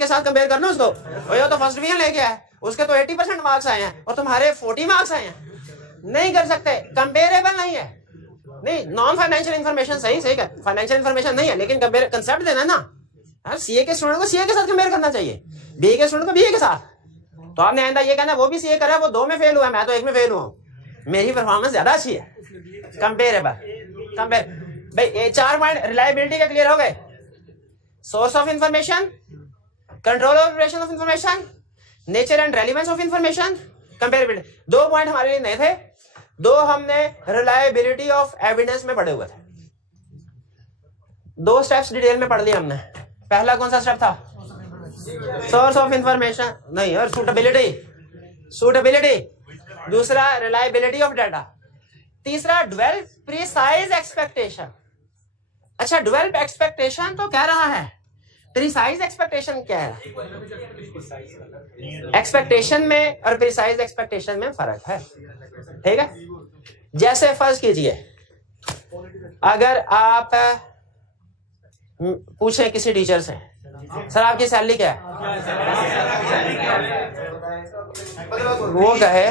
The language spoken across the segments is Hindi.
के साथ कंपेयर करना उसको, वो तो फर्स्ट डिवीजन लेके आया, उसके तो 80% मार्क्स आए हैं और तुम्हारे 40 मार्क्स आए हैं। नहीं कर सकते, कंपेरेबल नहीं है। नहीं, नॉन फाइनेंशियल इन्फॉर्मेशन सही है, फाइनेंशियल इन्फॉर्मेशन नहीं है, लेकिन कंपेयर कंसेप्ट देना ना। सीए के स्टूडेंट को सीए के साथ कंपेयर करना चाहिए, बीए के स्टूडेंट को बीए के साथ। तो आपने आइंदा ये कहना वो भी सीए करा, वो 2 में फेल हुआ, मैं तो 1 में फेल हुआ, मेरी परफॉर्मेंस ज्यादा अच्छी है। कंपेरेबल कंपेयर भाई 4 पॉइंट रिलायबिलिटी के क्लियर हो गए। Source of information, control operation of information, nature and relevance of information, comparability. 2 point हमारे लिए नए थे, 2 हमने रिलायबिलिटी ऑफ एविडेंस में पढ़े हुए थे। 2 स्टेप्स डिटेल में पढ़ लिए हमने। पहला कौन सा स्टेप था? सोर्स ऑफ इंफॉर्मेशन नहीं, और सूटेबिलिटी। दूसरा रिलायबिलिटी ऑफ डाटा। तीसरा डेवलप प्रिसाइज एक्सपेक्टेशन। अच्छा, डेवलप एक्सपेक्टेशन तो कह रहा है, प्रिसाइज एक्सपेक्टेशन क्या है? एक्सपेक्टेशन में और प्रिसाइज एक्सपेक्टेशन में फर्क है, ठीक है। जैसे फर्ज कीजिए, अगर आप पूछे किसी टीचर से, सर आपकी सैलरी क्या है, वो कहे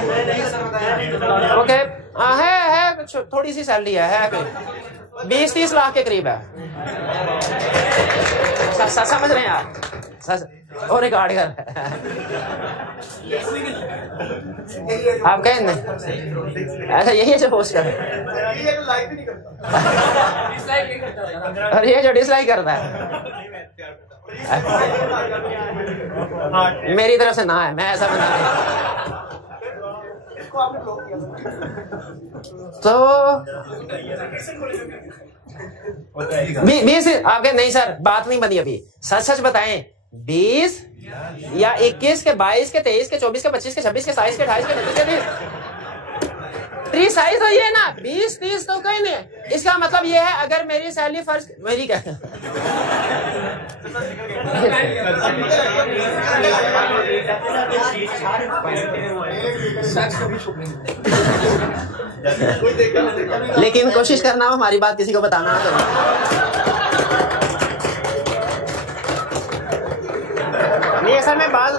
ओके है थोड़ी सी सैलरी है 20-30 लाख के करीब है। समझ रहे हैं आप? और रिकॉर्ड कर आप कहें नहीं, ऐसा यही है जो पोस्ट कर, और ये जो डिसलाइक करता है मेरी तरफ से ना है, मैं ऐसा बना नहीं। तो 20 आपके नहीं सर, बात नहीं बनी अभी, सच बताएं, 20 या 21 के 22 के 23 के 24 के 25 के 26 के 27 के 28 के 29 के प्रीसाइज होइए ना, 20-30 तो कहीं नहीं। इसका मतलब ये है, अगर मेरी सैलरी फर्स्ट मेरी क्या लेकिन कोशिश करना हमारी बात किसी को बताना ना नहीं, असल में बात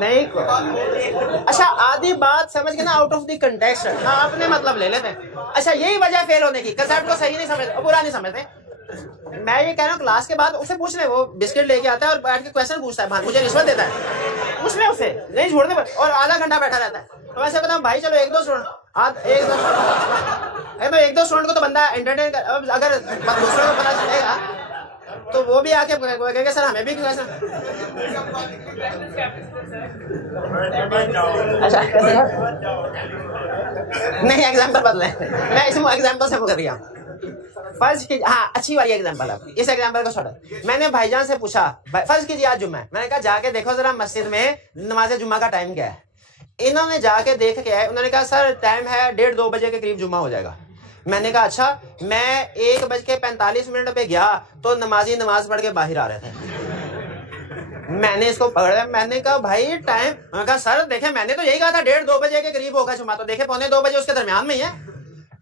नहीं। अच्छा, आधी बात समझ के ना, आउट ऑफ द कंटेक्स्ट अपने मतलब ले लेते हैं। अच्छा, यही वजह फेल होने की, कंसेप्ट को सही नहीं समझते, बुरा नहीं समझते। मैं ये कह रहा हूँ, क्लास के बाद उसे पूछ ले, वो बिस्किट लेके आता है और बैठ के क्वेश्चन पूछता है, मुझे रिश्वत देता है, पूछ ले उसे, नहीं छोड़ने पर, और आधा घंटा बैठा रहता है। तो वैसे बताऊँ भाई, चलो 1-2 स्टूडेंट को तो बंदा एंटरटेन कर, अगर दूसरे को पता चलेगा तो वो भी आके कहेंगे सर हमें भी क्वेश्चन। अच्छा नहीं, एग्जाम्पल बदले, मैं इस एग्जाम्पल से कर रहा हूँ। फर्ज कीजिए, हाँ अच्छी वाली एग्जाम्पल है, इस एग्जाम्पल को छोड़ो। मैंने भाईजान से पूछा, फर्ज कीजिए आज जुम्मा है, मैंने कहा जाके देखो जरा मस्जिद में नमाज जुम्मा का टाइम क्या है। इन्होंने जाके देख के आए, उन्होंने कहा सर टाइम है 1:30-2 बजे के करीब जुम्मा हो जाएगा। मैंने कहा अच्छा, मैं 1:45 पे गया तो नमाजी नमाज पढ़ के बाहर आ रहे थे। मैंने इसको पकड़ा, मैंने कहा भाई टाइम, मैंने कहा सर देखे मैंने तो यही कहा था 1:30-2 बजे के करीब होगा जुम्मा, तो देखे 1:45 बजे उसके दरमियान में ही है।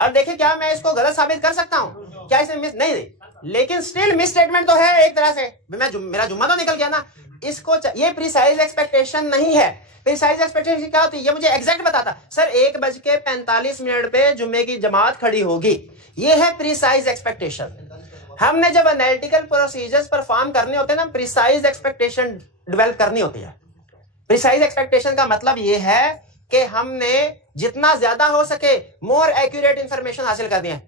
अब देखे क्या मैं इसको गलत साबित कर सकता हूँ? क्या इसमें मिस नहीं, लेकिन स्टिल मिस स्टेटमेंट तो है एक तरह से, मेरा जुम्मा तो निकल गया ना। इसको ये प्रिसाइज एक्सपेक्टेशन नहीं है। प्रिसाइज एक्सपेक्टेशन क्या होती है, ये मुझे एग्जैक्ट बताता, सर 1:45 पे जुम्मे की जमात खड़ी होगी, ये है प्रिसाइज एक्सपेक्टेशन। हमने जब एनालिटिकल प्रोसीजर्स परफॉर्म करने होते हैं ना, प्रिसाइज एक्सपेक्टेशन डेवलप करनी होती है। प्रिसाइज एक्सपेक्टेशन का मतलब ये है कि हमने जितना ज्यादा हो सके मोर एक्यूरेट इंफॉर्मेशन हासिल करनी है।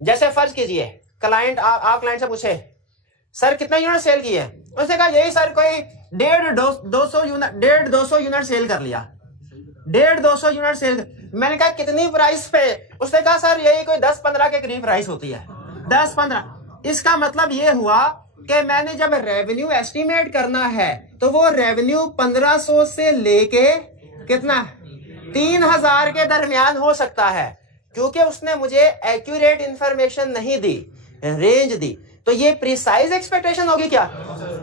जैसे फर्ज कीजिए क्लाइंट, आप क्लाइंट से पूछे सर कितना यूनिट सेल किए, उसने कहा यही सर कोई 150-200 यूनिट सेल कर लिया, 150-200 यूनिट सेल। मैंने कहा कितनी प्राइस पे, उसने कहा सर यही कोई 10-15 के करीब प्राइस होती है, 10-15। इसका मतलब ये हुआ कि मैंने जब रेवेन्यू एस्टिमेट करना है तो वो रेवेन्यू 1500 से लेके कितना 3000 के दरमियान हो सकता है, क्योंकि उसने मुझे एक्यूरेट इंफॉर्मेशन नहीं दी, रेंज दी। तो ये प्रिसाइज एक्सपेक्टेशन होगी क्या?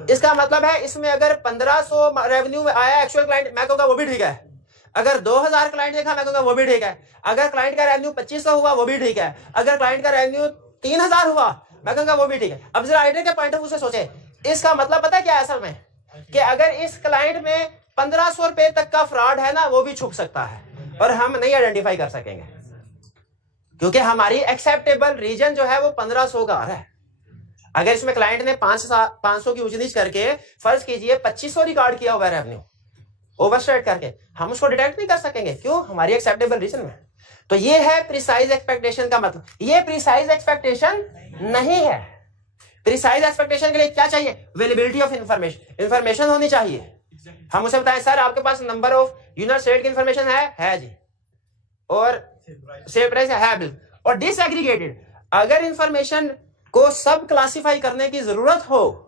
इसका मतलब है इसमें अगर 1500 रेवेन्यू आया एक्चुअल क्लाइंट, मैं कहूँगा वो भी ठीक है। अगर 2000 क्लाइंट देखा, मैं कहूँगा वो भी ठीक है। अगर क्लाइंट का रेवेन्यू 2500 हुआ, वो भी ठीक है। अगर क्लाइंट का रेवेन्यू 3000 हुआ, मैं कहूँगा वो भी ठीक है। अब जरा आइडिया के पॉइंट ऑफ व्यू से सोचे इसका मतलब पता है क्या है असल में, कि अगर इस क्लाइंट में 1500 रुपए तक का फ्रॉड है ना, वो भी छुप सकता है और हम नहीं आइडेंटिफाई कर सकेंगे, क्योंकि हमारी एक्सेप्टेबल रीजन जो है वो 1500 का आ रहा है। अगर इसमें क्लाइंट ने 500 की ऊंच नीच करके फर्ज कीजिए 2500 रिकॉर्ड किया हुआ है रेवेन्यू ओवरस्टेट करके, हम उसको डिटेक्ट नहीं कर सकेंगे, क्यों? हमारी एक्सेप्टेबल रीजन में। तो ये है प्रिसाइज एक्सपेक्टेशन का मतलब। ये प्रिसाइज एक्सपेक्टेशन नहीं है। प्रिसाइज एक्सपेक्टेशन के लिए क्या चाहिए? अवेलेबिलिटी ऑफ इंफॉर्मेशन, इंफॉर्मेशन होनी चाहिए। हम उसे बताएं सर आपके पास नंबर ऑफ यूनिट सेल्ड की इंफॉर्मेशन है जी, और सेल प्राइस है बिल्कुल, और डिसएग्रीगेटेड। अगर इंफॉर्मेशन को सब क्लासिफाई करने की जरूरत हो,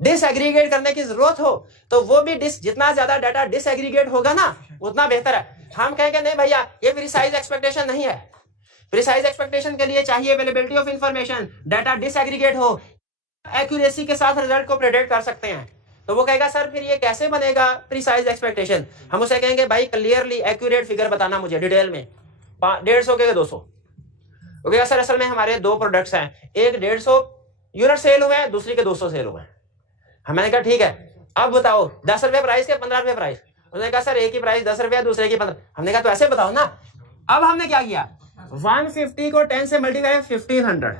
डिसएग्रीगेट करने की जरूरत हो, तो वो भी जितना ज्यादा डाटा डिसएग्रीगेट होगा ना उतना बेहतर है। हम कहेंगे नहीं भैया ये प्रिसाइज एक्सपेक्टेशन नहीं है। प्रिसाइज एक्सपेक्टेशन के लिए चाहिए availability of information, data disaggregate हो, एक्यूरेसी के साथ रिजल्ट को प्रेडिक्ट कर सकते हैं। तो वो कहेगा सर फिर ये कैसे बनेगा प्रिसाइज एक्सपेक्टेशन? हम उसे कहेंगे भाई क्लियरली एक्यूरेट फिगर बताना मुझे डिटेल में, 150 के 200। वो कहेगा सर असल में हमारे दो प्रोडक्ट्स हैं, एक 150 यूनिट सेल हुए हैं, दूसरी के 200 सेल हुए हैं। हमने कहा ठीक है अब बताओ 10 रुपए प्राइस के 15 रुपए प्राइस? उन्होंने कहा सर एक ही प्राइस 10 रुपया, दूसरे की 15। हमने कहा तो ऐसे बताओ ना। अब हमने क्या किया, 150 को 10 से मल्टीप्लाई 1500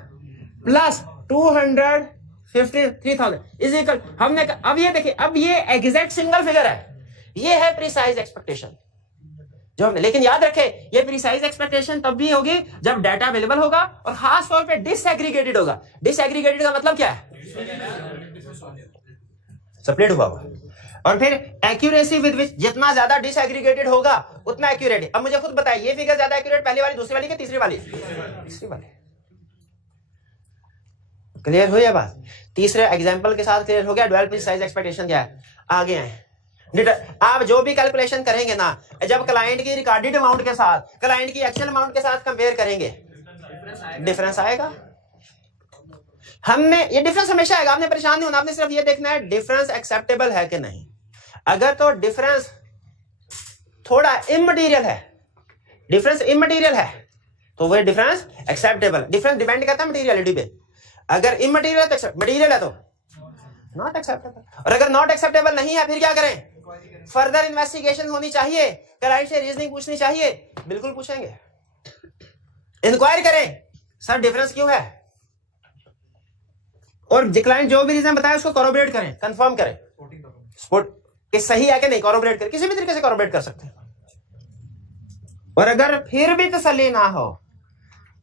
प्लस 253,000 इज इक्वल। हमने अब ये देखिए, अब ये एग्जैक्ट सिंगल फिगर है, ये है प्रिसाइज एक्सपेक्टेशन जो हमने। लेकिन याद रखे ये प्रिसाइज एक्सपेक्टेशन तब भी होगी जब डाटा अवेलेबल होगा और खास तौर पे डिसएग्रीगेटेड होगा। डिसएग्रीगेटेड का मतलब क्या है? सेपरेट हुआ हुआ। और फिर एक्यूरेसी विद विच, जितना ज्यादा डिसएग्रीगेटेड होगा उतना एक्यूरेट। अब मुझे खुद बताइए ये फिगर ज्यादा एक्यूरेट पहली वाली, दूसरी वाली की तीसरी वाली? तीसरी वाली। क्लियर हुई है बात? तीसरे एग्जांपल के साथ क्लियर हो गया ड्यूअल प्रिसाइज एक्सपेक्टेशन क्या है। आगे आए, आप जो भी कैलकुलेशन करेंगे ना, जब क्लाइंट की रिकॉर्डेड अमाउंट के साथ क्लाइंट की एक्चुअल अमाउंट के साथ कंपेयर करेंगे, डिफरेंस आएगा। हमने ये डिफरेंस हमेशा आएगा, आपने परेशान नहीं होना, आपने सिर्फ ये देखना है डिफरेंस एक्सेप्टेबल है कि नहीं। अगर तो डिफरेंस थोड़ा इमटेरियल है, डिफरेंस इमटेरियल है तो वह डिफरेंस एक्सेप्टेबल। डिफरेंस डिपेंड करता है मटेरियलिटी पे। अगर इमटेरियल है तो मटेरियल है तो नॉट एक्सेप्टेबल। और अगर नॉट एक्सेप्टेबल नहीं है फिर क्या करें? फर्दर इन्वेस्टिगेशन होनी चाहिए, क्लाइंट से रीजनिंग पूछनी चाहिए, बिल्कुल पूछेंगे, इंक्वायर करें सर डिफरेंस क्यों है, और क्लाइंट जो भी रीजन बताए उसको कॉरोबोरेट करें, कंफर्म करें कि सही है कि नहीं। कॉरोबोरेट करें, किसी भी तरीके से कॉरोबोरेट कर सकते हैं। और अगर फिर भी तसल्ली ना हो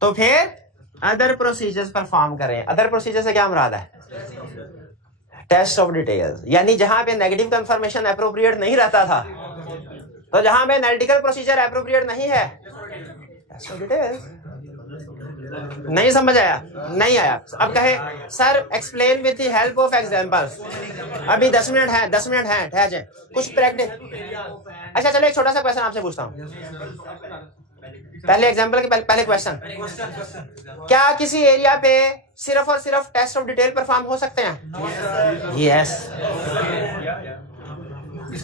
तो फिर अदर प्रोसीजर्स परफॉर्म करें। अदर प्रोसीजर से क्या मुराद है? टेस्ट ऑफ डिटेल्स, यानी जहां पे नेगेटिव कंफर्मेशन एप्रोप्रिएट नहीं रहता था, तो जहां पे एनालिटिकल प्रोसीजर एप्रोप्रिएट नहीं है, टेस्ट ऑफ डिटेल्स। नहीं समझ आया? नहीं आया? अब कहे sir explain with the help of examples. अभी 10 मिनट है, 10 मिनट है, ठहर जाए, कुछ प्रैक्टिस। अच्छा चलो एक छोटा सा क्वेश्चन आपसे पूछता हूँ, पहले एग्जांपल के पहले क्वेश्चन। क्या किसी एरिया पे सिर्फ और सिर्फ टेस्ट ऑफ डिटेल परफॉर्म हो सकते हैं? यस।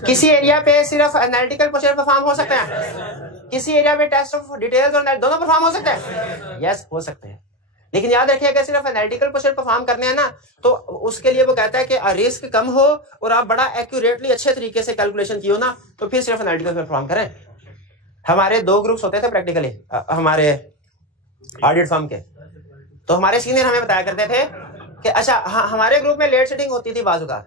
किसी एरिया पे सिर्फ एनालिटिकल प्रोसीजर परफॉर्म हो सकते हैं? किसी एरिया में टेस्ट ऑफ डिटेल्स और दोनों परफॉर्म हो सकते हैं? यस हो सकते हैं। लेकिन याद रखिए अगर सिर्फ एनालिटिकल प्रोसीजर परफॉर्म करने हैं ना, तो उसके लिए वो कहता है कि रिस्क कम हो और आप बड़ा एक्यूरेटली अच्छे तरीके से कैलकुलेशन किए हो ना, तो फिर सिर्फ एनालिटिकल परफॉर्म करें। हमारे 2 ग्रुप्स होते थे प्रैक्टिकली हमारे ऑडिट फर्म के, तो हमारे सीनियर हमें बताया करते थे कि अच्छा हमारे ग्रुप में लेट सेटिंग होती थी बाजू का,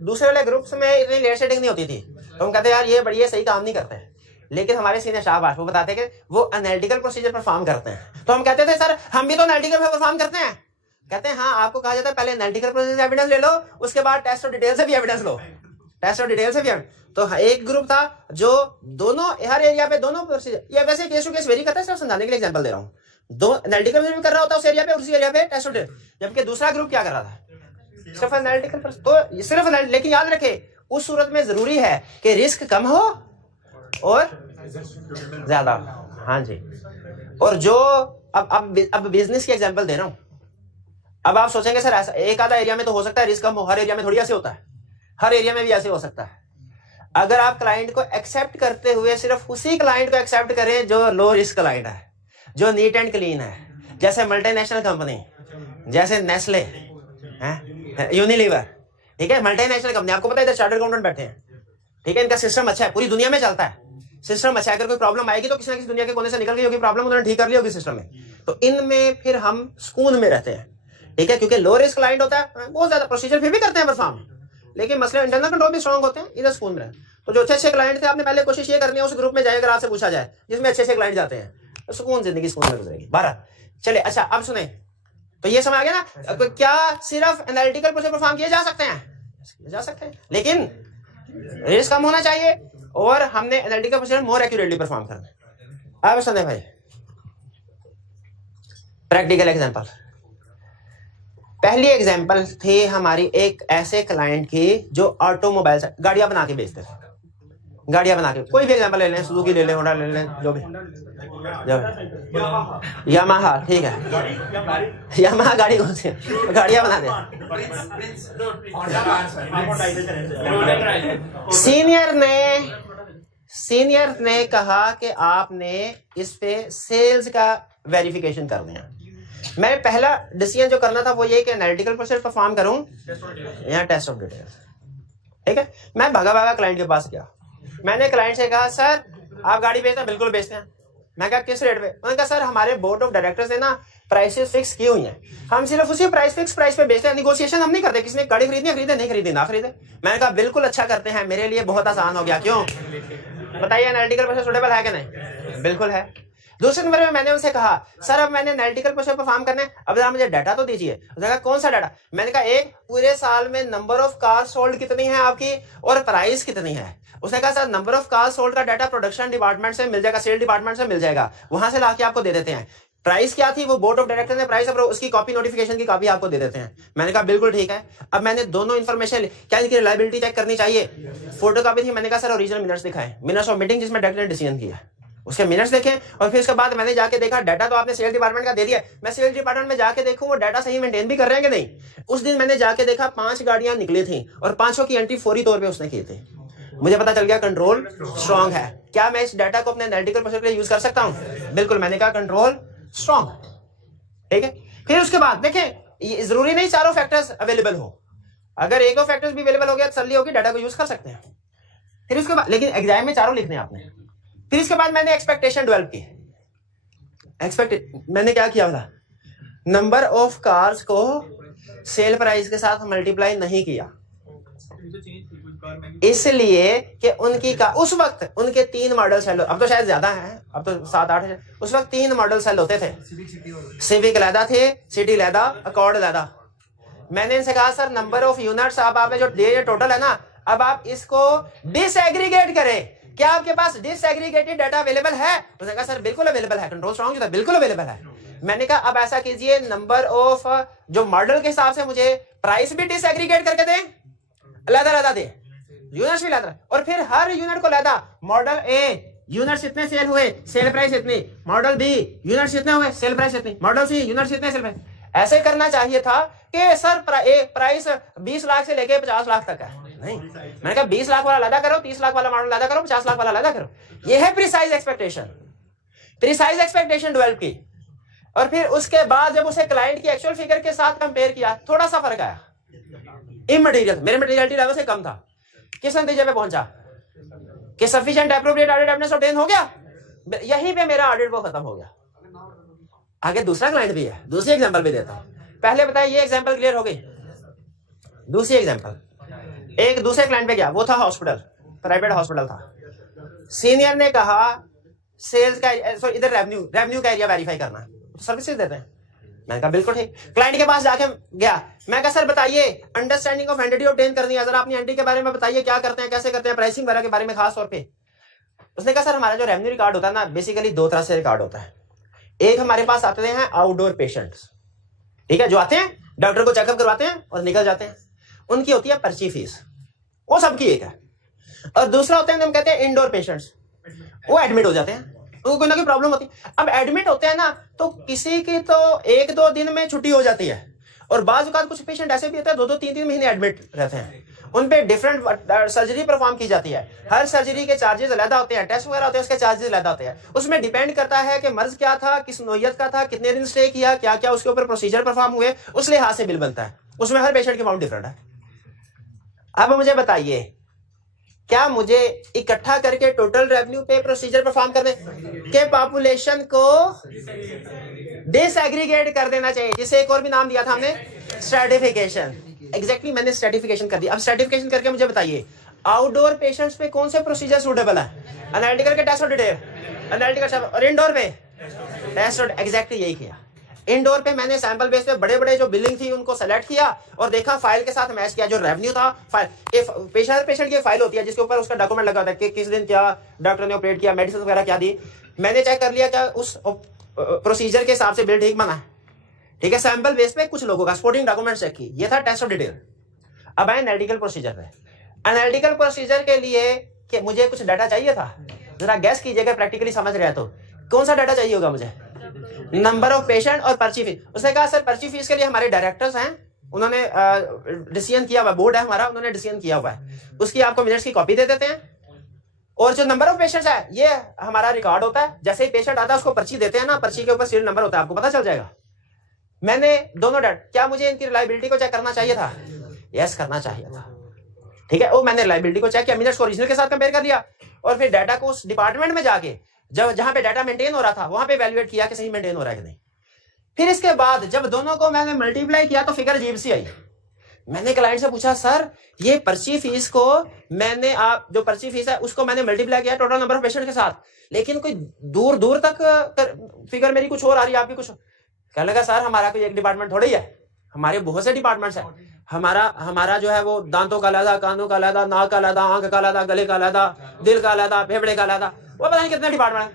दूसरे वाले ग्रुप्स में इतनी लेट सेटिंग नहीं होती थी। तो हम कहते यार ये बढ़िया सही काम नहीं करते हैं। लेकिन हमारे सीनियर शाबाश वो बताते कि वो एनालिटिकल प्रोसीजर परफॉर्म करते हैं। तो हम कहते थे सर हम भी तो एनालिटिकल परफॉर्म करते हैं। कहते हैं हाँ, आपको कहा जाता है पहले एनालिटिकल प्रोसीजर एविडेंस ले लो, उसके बाद टेस्ट ऑफ डिटेल से भी एविडेंस लो। टेस्ट ऑफ डिटेल से भी। तो एक ग्रुप था जो दोनों हर एरिया पे दोनों प्रोसीजर, ये वैसे केस टू केस वेरी करता है, सिर्फ समझाने के लिए एग्जांपल दे रहा हूँ। दो एनालिटिकल भी कर रहा होता है उस एरिया पे, उसी एरिया पे टेस्ट ऑफ डिटेल, जबकि दूसरा ग्रुप क्या कर रहा था? सिर्फ एनालिटिकल। तो सिर्फ लेकिन याद रखे उस सूरत में जरूरी है कि रिस्क कम हो और ज्यादा। हाँ जी। और जो अब बिजनेस की एग्जांपल दे रहा हूं। अब आप सोचेंगे सर ऐसा एक आधा एरिया में तो हो सकता है रिस्क कम हो, हर एरिया में थोड़ी ऐसे होता है। हर एरिया में भी ऐसे हो सकता है। अगर आप क्लाइंट को एक्सेप्ट करते हुए सिर्फ उसी क्लाइंट को एक्सेप्ट करें जो लो रिस्क क्लाइंट है, जो नीट एंड क्लीन है, जैसे मल्टीनेशनल कंपनी, जैसे नेस्ले, यूनिलीवर, ठीक है, मल्टीनेशनल कंपनी, आपको पता है इधर चार्टर्ड अकाउंटेंट बैठे हैं, ठीक है, इनका सिस्टम अच्छा है, पूरी दुनिया में चलता है सिस्टम अच्छा है। अगर कोई प्रॉब्लम आएगी तो किसी ना किसी दुनिया के कोने से निकल गई होगी प्रॉब्लम, उन्होंने ठीक कर ली होगी सिस्टम में। तो इनमें फिर हम सुकून में रहते हैं, ठीक है, क्योंकि लो रिस्क क्लाइंट होता है, बहुत ज्यादा प्रोसीजर फिर भी करते हैं परफॉर्म, लेकिन मसले इंटरनल कंट्रोल भी स्ट्रॉन्ग होते हैं, इधर सुकून में। तो जो अच्छे अच्छे क्लाइंट थे, आपने पहले कोशिश ये करनी है उस ग्रुप में जाए, अगर आपसे पूछा जाए जिसमें अच्छे अच्छे क्लाइंट जाते हैं, तो सुकून जिंदगी सुकून में गुजरेगी। 12 चले, अच्छा अब सुने, तो ये समझ आ गया ना, क्या सिर्फ एनालिटिकल प्रोसेस परफॉर्म किए जा सकते हैं? जा सकते हैं, लेकिन रिस्क कम होना चाहिए और हमने एनालिटिकल प्रोसेस मोर एक्यूरेटली परफॉर्म करना है। अब सुने भाई, प्रैक्टिकल एग्जांपल। पहली एग्जांपल थी हमारी एक ऐसे क्लाइंट की जो ऑटोमोबाइल गाड़ियां बना के बेचते थे, गाड़ियां बना के, कोई भी एग्जांपल ले लें, सुजुकी ले लें, होंडा ले लें, जो भी, यामाहा, ठीक है, यामाहा गाड़ी कौन सी गाड़ियां बना दे। सीनियर ने कहा कि आपने इस पे सेल्स का वेरिफिकेशन कर दिया। मैं पहला डिसीजन जो करना था वो ये कि एनालिटिकल प्रोसेस परफॉर्म करूं या टेस्ट ऑफ डिटेल्स, ठीक है। मैं भागा क्लाइंट के पास गया, मैंने क्लाइंट से कहा सर आप गाड़ी बेचते हैं? बिल्कुल बेचते हैं। मैं कहा किस रेट पे? उन्होंने कहा सर हमारे बोर्ड ऑफ डायरेक्टर्स ने ना प्राइसेस फिक्स की हुई हैं, हम सिर्फ उसी फिक्स प्राइस पे बेचते हैं, नेगोशिएशन हम नहीं करते, किसने गाड़ी खरीदनी खरीदे, नहीं खरीदी ना खरीदे। मैंने कहा बिल्कुल अच्छा करते हैं, मेरे लिए बहुत आसान हो गया। क्यों बताइए, एनालिटिकल प्रोसेस सूटेबल है कि नहीं? बिल्कुल है। दूसरे नंबर में मैंने उनसे कहा सर अब मैंने एनालिटिकल प्रोसेस परफॉर्म करना है, अब जरा मुझे डाटा तो दीजिए। उसने कहा कौन सा डाटा? मैंने कहा एक पूरे साल में नंबर ऑफ कार सोल्ड कितनी है आपकी और प्राइस कितनी है। उसने कहा sir number of car sold का डाटा प्रोडक्शन डिपार्टमेंट से मिल जाएगा, सेल डिपार्टमेंट से मिल जाएगा, वहां से लाके आपको दे देते हैं। प्राइस क्या थी वो बोर्ड ऑफ डायरेक्टर ने प्राइस उसकी कॉपी, नोटिफिकेशन की कॉपी आपको दे देते हैं। मैंने कहा बिल्कुल ठीक है। अब मैंने दोनों इन्फॉर्मेशन, क्या इनकी रिलायबिलिटी चेक करनी चाहिए, फोटो कॉपी थी, मैंने कहा सर ओरिजिनल मिनट्स दिखाएं, मिनट्स ऑफ मीटिंग जिसमें डायरेक्टर ने डिसीजन किया, उसके मिनट्स देखें। और फिर उसके बाद मैंने जाके देखा डाटा तो आपने सेल डिपार्टमेंट का दे दिया, मैं सेल डिपार्टमेंट में जाके देखूं वो डाटा सही मेंटेन भी कर रहे हैं कि नहीं। उस दिन मैंने जाके देखा 5 गाड़ियां निकली थी और 500 की एंट्री फौरी तौर पे उसने की थी। मुझे पता चल गया कंट्रोल स्ट्रांग है। क्या मैं इस डाटा को अपने एनालिटिकल प्रोसेस के लिए यूज कर सकता हूं? बिल्कुल। मैंने कहा कंट्रोल स्ट्रांग, ठीक है। फिर उसके बाद देखें, जरूरी नहीं चारों फैक्टर्स अवेलेबल हो, अगर एक और फैक्टर्स भी अवेलेबल हो गया तसल्ली होगी, डाटा को यूज कर सकते हैं। फिर उसके बाद, लेकिन एग्जाम में चारों लिखने आपने। फिर इसके बाद मैंने एक्सपेक्टेशन डेवलप की। मैंने क्या किया था, नंबर ऑफ कार्स को सेल प्राइस के साथ मल्टीप्लाई नहीं किया, इसलिए कि उनकी का उस वक्त उनके 3 मॉडल सेल, अब तो शायद ज्यादा हैं, अब तो 7-8 है, उस वक्त 3 मॉडल सेल होते थे, सिविक लैदा थे, सिटी लैदा, अकॉर्ड लैदा। मैंने इनसे कहा सर नंबर ऑफ यूनिट्स आपने जो दिए टोटल है ना, अब आप इसको डिसएग्रीगेट करें, क्या आपके पास डिसएग्रीगेटेड डाटा अवेलेबल है? उसने कहा सर बिल्कुल अवेलेबल है, कंट्रोल स्ट्रांग जो था बिल्कुल अवेलेबल है। मैंने कहा अब ऐसा कीजिए, नंबर ऑफ जो मॉडल के हिसाब से मुझे प्राइस भी डिसएग्रीगेट करके दें, अलग-अलग दे, यूनिट्स भी अलग, और फिर हर यूनिट को अलग, मॉडल ए यूनिट्स इतने सेल हुए, सेल प्राइस इतनी, मॉडल बी यूनिट्स इतने हुए, सेल प्राइस इतनी, मॉडल सी यूनिट्स इतने, सेल प्राइस। ऐसे करना चाहिए था कि सर प्राइस 20 लाख से लेके 50 लाख तक है, नहीं। मैंने कहा 20 लाख वाला लदा करो, 30 लाख वाला मॉडल लदा करो, 50 लाख वाला लदा करो। यह है प्रिसाइज एक्सपेक्टेशन डेवलप की। और फिर उसके बाद जब उसे क्लाइंट की एक्चुअल फिगर के साथ कंपेयर किया, थोड़ा सा फर्क आया, इमटेरियल, मेरे मटेरियलिटी लेवल से कम था। किस नतीजे पे पहुंचा कि sufficient appropriate audit evidence obtain हो गया, यहीं पे मेरा ऑडिट वो खत्म हो गया। आगे दूसरा क्लाइंट भी है, दूसरी एग्जांपल भी देता हूं। पहले बताइए ये एग्जांपल क्लियर हो गई। दूसरी एग्जांपल, एक दूसरे क्लाइंट पे गया, वो था हॉस्पिटल, प्राइवेट हॉस्पिटल था। सीनियर ने कहा सेल्स का, इधर रेवेन्यू का एरिया वेरीफाई करना है, तो सर्विसेज देते हैं। मैंने कहा बिल्कुल ठीक। क्लाइंट के पास जाके गया, मैं कहा सर बताइए अंडरस्टैंडिंग ऑफ एंटिटी ऑब्टेन करनी है, जरा अपनी एंटिटी के बारे में बताइए, क्या करते हैं, कैसे करते हैं, प्राइसिंग वगैरह के बारे में खास तौर पे। उसने कहा सर हमारा जो रेवेन्यू रिकॉर्ड होता है ना, बेसिकली 2 तरह से रिकॉर्ड होता है। एक हमारे पास आते हैं आउटडोर पेशेंट्स, ठीक है, जो आते हैं डॉक्टर को चेकअप करवाते हैं और निकल जाते हैं, उनकी होती है पर्ची फीस, वो सबकी एक है। और दूसरा होते हैं हम कहते हैं इंडोर पेशेंट्स, वो एडमिट हो जाते हैं, उनको कोई ना कोई प्रॉब्लम होती है। अब एडमिट होते हैं ना, तो किसी की तो 1-2 दिन में छुट्टी हो जाती है, और बाज़ औक़ात कुछ पेशेंट ऐसे भी होते हैं 2-2, 3-3 महीने एडमिट रहते हैं, उन पे डिफरेंट सर्जरी परफॉर्म की जाती है। हर सर्जरी के चार्जेस अलग होते हैं, टेस्ट वगैरह होते हैं, उसके चार्जेस अलग होते हैं। उसमें डिपेंड करता है कि मर्ज क्या था, किस नौयत का था, कितने दिन स्टे किया, क्या क्या उसके ऊपर प्रोसीजर परफॉर्म हुए, उस लिहाज से बिल बनता है। उसमें हर पेशेंट की अमाउंट डिफरेंट है। अब मुझे बताइए, क्या मुझे इकट्ठा करके टोटल रेवेन्यू पे प्रोसीजर परफॉर्म करने के पॉपुलेशन को डिसएग्रीगेट कर देना चाहिए, जिसे एक और भी नाम दिया था हमने, स्ट्रेटिफिकेशन। एग्जैक्टली मैंने स्ट्रेटिफिकेशन कर दिया। अब स्ट्रेटिफिकेशन करके मुझे बताइए आउटडोर पेशेंट्स पे कौन से प्रोसीजर सूटेबल है? एनालिटिकल के टेस्ट और डिटेल, एनालिटिकल, और इंडोर पे टेस्ट और, एग्जैक्टली यही किया। इंडोर पे मैंने सैंपल बेस पे बड़े बड़े जो बिलिंग थी उनको सेलेक्ट किया और देखा, फाइल के साथ मैच किया, जो रेवेन्यू था फाइल, पेशेंट की फाइल होती है जिसके ऊपर उसका डॉक्यूमेंट लगा होता है कि किस दिन क्या डॉक्टर ने ऑपरेट किया, मेडिसिन वगैरह क्या दी। मैंने चेक कर लिया क्या उस प्रोसीजर के हिसाब से बिल ठीक बना है, ठीक है। सैंपल बेस पे कुछ लोगों का सपोर्टिंग डॉक्यूमेंट चेक की, ये था टेस्ट ऑफ डिटेल। अब आए एनालिटिकल प्रोसीजर पे। एनालिटिकल प्रोसीजर के लिए कि मुझे कुछ डाटा चाहिए था, जरा गैस कीजिएगा, प्रैक्टिकली समझ रहे हैं तो कौन सा डाटा चाहिए होगा मुझे? नंबर ऑफ पेशेंट और पर्ची फीस। उसने कहा सर पर्ची फीस के लिए हमारे डायरेक्टर्स हैं, उन्होंने डिसीजन किया हुआ, बोर्ड है हमारा, उन्होंने डिसीजन किया हुआ है, उसकी आपको मिनट्स की कॉपी दे देते हैं। और जो नंबर ऑफ पेशेंट्स है ये हमारा रिकॉर्ड होता है, जैसे ही पेशेंट आता है उसको पर्ची देते हैं ना, पर्ची के ऊपर सीरियल नंबर होता है, आपको पता चल जाएगा। मैंने दोनों डाटा, क्या मुझे इनकी रिलायबिलिटी को चेक करना चाहिए था? यस, करना चाहिए था, ठीक है। वो मैंने रिलायबिलिटी को चेक किया, मिनट्स को ओरिजिनल के साथ कंपेयर कर लिया और फिर डाटा को उस डिपार्टमेंट में जाके जहां पे डाटा मेंटेन हो रहा था वहां पे वैल्यूएट किया कि सही मेंटेन हो रहा है कि नहीं। फिर इसके बाद जब दोनों को मैंने मल्टीप्लाई किया तो फिगर अजीब सी आई। मैंने क्लाइंट से पूछा सर ये पर्ची फीस को मैंने, आप जो पर्ची फीस है उसको मैंने मल्टीप्लाई किया टोटल नंबर ऑफ पेशेंट के साथ, लेकिन कोई दूर दूर तक फिगर मेरी कुछ और आ रही है, आपकी कुछ। कहने लगा सर हमारा कोई एक डिपार्टमेंट थोड़ी है, हमारे बहुत से डिपार्टमेंट्स हैं। हमारा जो है वो दांतों का अलहदा, कानों का अलहदा, नाक का अलहदा, आंख का अलहदा, गले का अलहदा, दिल का अलहदा, फेफड़े का अलहदा, वो पता नहीं कितने डिपार्टमेंट है,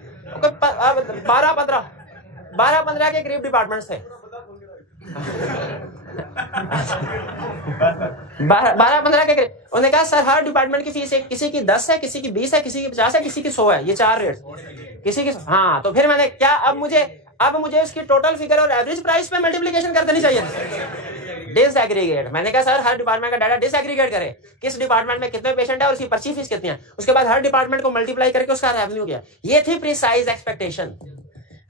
12-15 के करीब डिपार्टमेंट्स थे। 12-15 के करीब। उन्होंने कहा सर हर डिपार्टमेंट की फीस है, किसी की 10 है, किसी की 20 है, किसी की 50 है, किसी की 100 है, ये 4 रेट, किसी की। हाँ, तो फिर मैंने क्या, अब मुझे इसकी टोटल फिगर और एवरेज प्राइस पे मल्टीप्लिकेशन कर देनी चाहिए, डिसएग्रीगेट। मैंने कहा सर हर डिपार्टमेंट का डाटा डिसएग्रीगेट करे, किस डिपार्टमेंट में कितने पेशेंट है और उसकी पर्ची फीस कितनी है, उसके बाद हर डिपार्टमेंट को मल्टीप्लाई करके उसका रेवेन्यू किया। ये थी प्रिसाइज एक्सपेक्टेशन,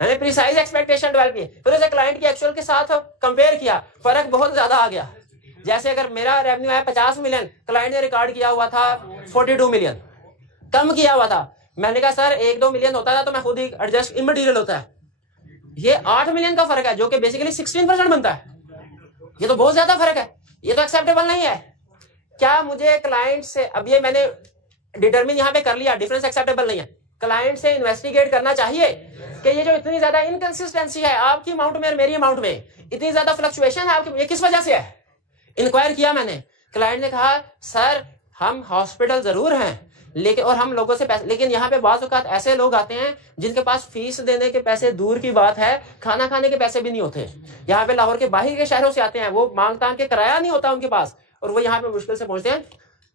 मैंने प्रिसाइज एक्सपेक्टेशन डेवलप की। फिर उसे क्लाइंट की एक्चुअल के साथ कंपेयर किया, फर्क बहुत ज्यादा आ गया। जैसे अगर मेरा रेवेन्यू है 50 मिलियन, क्लाइंट ने रिकॉर्ड किया हुआ था 42 मिलियन, कम किया हुआ था। मैंने कहा सर 1-2 मिलियन होता था तो मैं खुद ही एडजस्ट, इमटेरियल होता है। ये 8 मिलियन का फर्क है जो कि बेसिकली 16% बनता है, ये तो बहुत ज्यादा फर्क है, ये तो एक्सेप्टेबल नहीं है। क्या मुझे क्लाइंट से, अब ये मैंने डिटरमिन यहाँ पे कर लिया, डिफरेंस एक्सेप्टेबल नहीं है, क्लाइंट से इन्वेस्टिगेट करना चाहिए कि ये जो इतनी ज्यादा इनकंसिस्टेंसी है आपकी अमाउंट में और मेरी अमाउंट में, इतनी ज्यादा फ्लक्चुएशन है आपकी, ये किस वजह से है? इंक्वायर किया मैंने। क्लाइंट ने कहा सर हम हॉस्पिटल जरूर हैं लेकिन, और हम लोगों से पैसे, लेकिन यहाँ पे बाज़ औक़ात ऐसे लोग आते हैं जिनके पास फीस देने के पैसे दूर की बात है, खाना खाने के पैसे भी नहीं होते। यहाँ पे लाहौर के बाहर के शहरों से आते हैं, वो मांग तांग के किराया नहीं होता उनके पास, और वो यहाँ पे मुश्किल से पहुंचते हैं।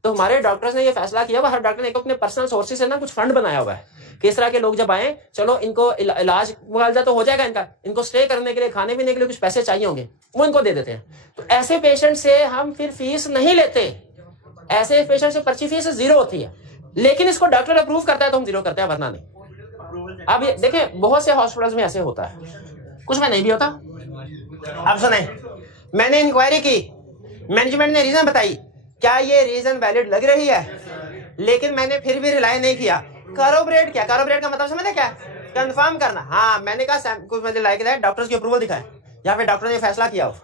तो हमारे डॉक्टर्स ने ये फैसला किया, हर डॉक्टर ने अपने पर्सनल सोर्सेज से ना कुछ फंड बनाया हुआ है कि इस तरह के लोग जब आए, चलो इनको इलाज मुआवजा तो हो जाएगा इनका, इनको स्टे करने के लिए, खाने पीने के लिए कुछ पैसे चाहिए होंगे, वो इनको दे देते हैं। तो ऐसे पेशेंट से हम फिर फीस नहीं लेते, ऐसे पेशेंट से पर्ची फीस 0 होती है, लेकिन इसको डॉक्टर अप्रूव करता है तो हम 0 करते हैं, वरना नहीं। अब ये देखें बहुत से हॉस्पिटल्स में ऐसे होता है, कुछ में नहीं भी होता। अब सुने, मैंने इंक्वायरी की, मैनेजमेंट ने रीजन बताई, क्या ये रीजन वैलिड लग रही है, लेकिन मैंने फिर भी रिलाई नहीं किया। कॉरोबरेट क्या, कॉरोबरेट का मतलब समझते क्या, कंफर्म करना। हाँ, मैंने कहा कुछ मुझे लाइक है, डॉक्टर्स की अप्रूवल दिखाए, यहाँ पे डॉक्टर ने फैसला किया हो,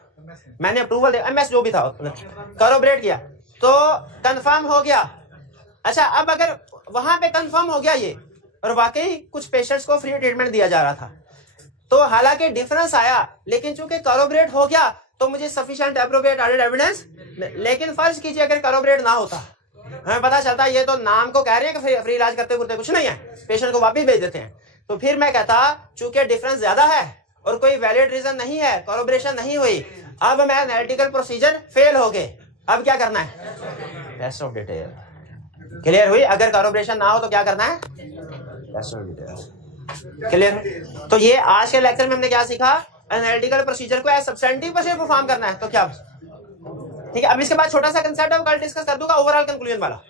मैंने अप्रूवल दिया, एमएस जो भी था, कॉरोबरेट किया तो कंफर्म हो गया। अच्छा, अब अगर वहां पे कंफर्म हो गया ये, और वाकई कुछ पेशेंट्स को फ्री ट्रीटमेंट दिया जा रहा था, तो हालांकि डिफरेंस आया, लेकिन चूंकि कॉरोबरेट हो गया तो मुझे सफिशिएंट एप्रोप्रिएट ऑडिट एविडेंस। लेकिन फर्ज कीजिए अगर कॉरोबरेट ना होता, हमें पता चलता ये तो नाम को कह रहे हैं कि फ्री इलाज करते करते कुछ नहीं है, पेशेंट को वापस भेज देते हैं, तो फिर मैं कहता चूंकि डिफरेंस ज्यादा है और कोई वैलिड रीजन नहीं है, कॉरोबरेशन नहीं हुई, अब मैं एनालिटिकल प्रोसीजर फेल हो गए, अब क्या करना है, टेस्ट ऑफ डिटेल। क्लियर हुई? अगर कॉरोबरेशन ना हो तो क्या करना है, टेस्ट ऑफ डिटेल। क्लियर? तो ये आज के लेक्चर में हमने क्या सीखा, एनालिटिकल प्रोसीजर को एज सब्सटेंटिव प्रोसीजर परफॉर्म करना है, तो क्या, ठीक है। अब इसके बाद छोटा सा कंसेप्ट है वो कल डिस्कस कर दूंगा, ओवरऑल कंक्लूजन वाला,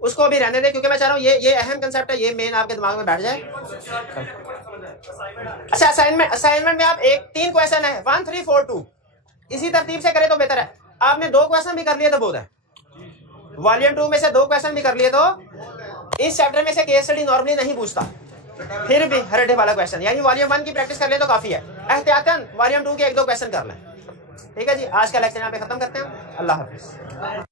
उसको अभी रहने दे क्योंकि मैं चाह रहा हूँ ये अहम कंसेप्ट है, ये मेन आपके दिमाग में बैठ जाए। अच्छा, असाइनमेंट में आप 3 क्वेश्चन है, 1, 3, 4, 2, इसी तरतीब से करें तो बेहतर है। आपने 2 क्वेश्चन भी कर लिए तो बहुत है, वॉल्यूम 2 में से 2 क्वेश्चन भी कर लिए तो इस चैप्टर में से केस स्टडी नॉर्मली नहीं पूछता, फिर भी हर डे वाला क्वेश्चन, यानी वॉल्यूम 1 की प्रैक्टिस कर ले तो काफी है, एहतियातन वॉल्यूम 2 के 1-2 क्वेश्चन कर लें। ठीक है जी, आज का लेक्चर यहाँ पे खत्म करते हैं। अल्लाह हाफिज।